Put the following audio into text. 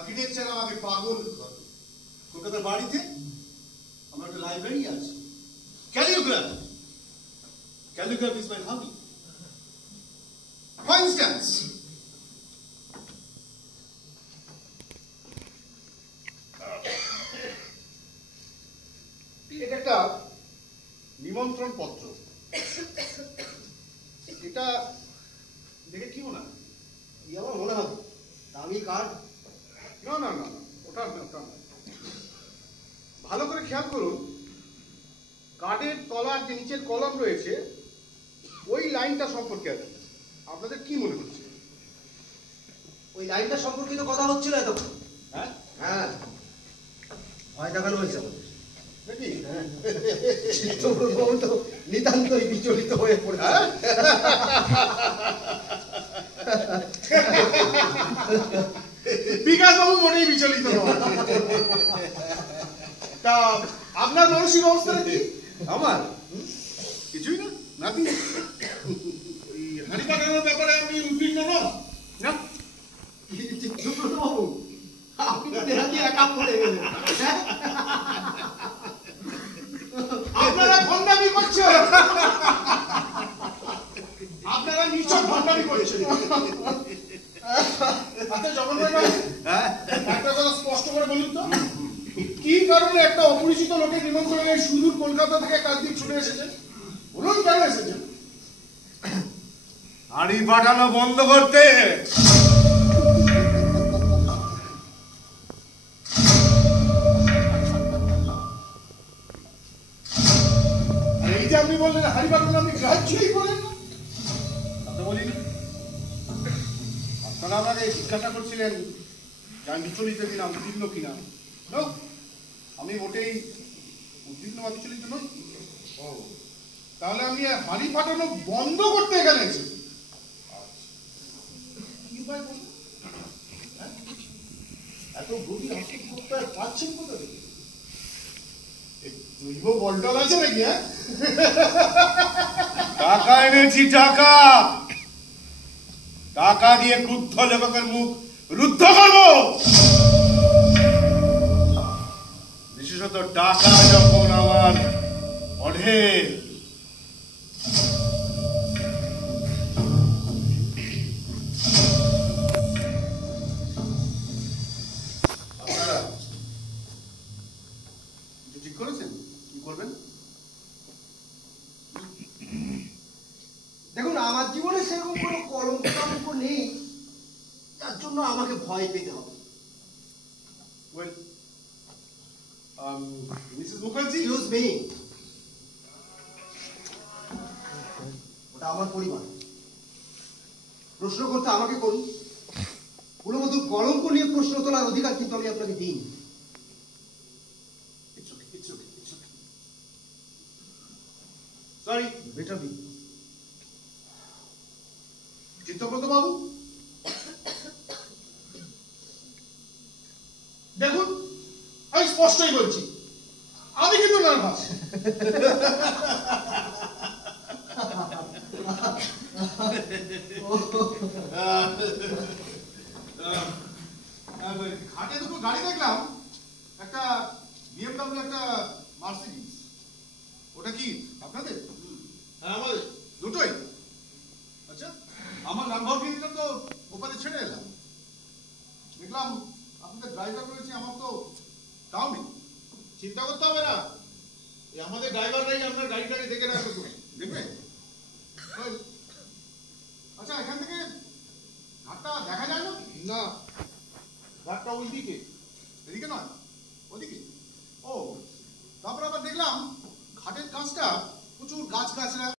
Architecture আমাকে পাগল করে। কলকাতার বাড়িতে আমার একটা লাইব্রেরি আছে। Calligraphy is my hobby. For instance, এটা একটা নিমন্ত্রণ পত্র। এটা দেখে কি মনে হয়? কি আমার মনে হবে দামি কার্ড? না না না, ওটা না, ওটা না। ভালো করে খেয়াল করুন, কার্ডের তলার যে নিচের কলম রয়েছে ওই লাইনটা সম্পর্কে আছে। আপনাদের কি মনে হচ্ছে? ওই লাইনটা সম্পর্কিত কথা হচ্ছিল এতক্ষণ। হ্যাঁ হ্যাঁ, ভয় দেখানো হয়েছে আমাদের। নাকি? হ্যাঁ, চিত্তপ্রভু তো নিতান্তই বিচলিত হয়ে পড়ে। হ্যাঁ? বিকাশ বাবু মোটেই বিচলিত নয়। তা আপনার মানসিক অবস্থাটা কি? আমার কিছুই না, নাতি। ওই হাঁড়ি পাঠানোর ব্যাপারে আপনি উদ্বিগ্ন নন? না? চিত্তপ্রভু, আপনি তো দেহাতি একা পড়ে গেলেন। আপনারা ভণ্ডামি করছেন, আপনারা নিছক ভণ্ডামি করছেন। আচ্ছা জগন্নাথ বাবু, একটা কথা স্পষ্ট করে বলুন তো, কি কারণে একটা অপরিচিত লোকের নিমন্ত্রণে সুদূর কলকাতা থেকে কালদিক ছুটে এসেছেন? বলুন কেন এসেছেন? হাঁড়ি পাঠানো বন্ধ করতে। আর এই যে আপনি বললেন হাঁড়ি পাঠানো আপনি গ্রাহ্যই করেন না। কথা বলিনি। আপনারা আমাকে জিজ্ঞাসা করছিলেন যে আমি বিচলিত কিনা, উদ্বিগ্ন কিনা। No, আমি মোটেই উদ্বিগ্ন বা বিচলিত নই। ও, তাহলে আপনি হাঁড়ি পাঠানো বন্ধ করতে এখানে এসেছেন। কি উপায় বলুন? হ্যাঁ? এত গভীর আত্মপ্রত্যয় পাচ্ছেন কোথা থেকে? এই দৈব বলটল আছে নাকি? হ্যাঁ, টাকা এনেছি, টাকা। টাকা দিয়ে ক্রুদ্ধ লেখকের মুখ রুদ্ধ করব। বিশেষত টাকা যখন আমার অঢেল। আপনারা ঠিক করেছেন কি করবেন? দেখুন, আমার জীবনে সেরকম কোনো কলঙ্ক নেই যার জন্য আমাকে ভয় পেতে হবে। Well, Mrs. Mukherjee, Excuse me, ওটা আমার পরিবার। প্রশ্ন করতে আমাকে করুন। কুলবধূর কলঙ্ক নিয়ে প্রশ্ন তোলার অধিকার কিন্তু আমি আপনাকে দিই। it's okay, it's okay, it's okay. Sorry, better be. Chittabrata babu, দেখুন আমি স্পষ্টই বলছি, আমি কিন্তু নার্ভাস। ঘাটে দুটো গাড়ি দেখলাম, একটা BMW, একটা মার্সিডিজ। ওটা কি আপনাদের? হ্যাঁ আমাদের, দুটোই। আচ্ছা, আমার ল্যাম্বরগিনিটা তো ওপারে ছেড়ে এলাম, দেখলাম আপনাদের ড্রাইভার রয়েছে, আমার তো তাও নেই। চিন্তা করতে হবে না, আমাদের ড্রাইভাররাই আপনার গাড়িটাকে দেখে রাখবে, তুমি দেখবে। আচ্ছা, এখান থেকে ঘাটটা দেখা যায় না? না, ঘাটটা ওইদিকে, এদিকে নয়, ওদিকে। ও, তারপর আবার দেখলাম ঘাটের কাছটা প্রচুর গাছ গাছরা।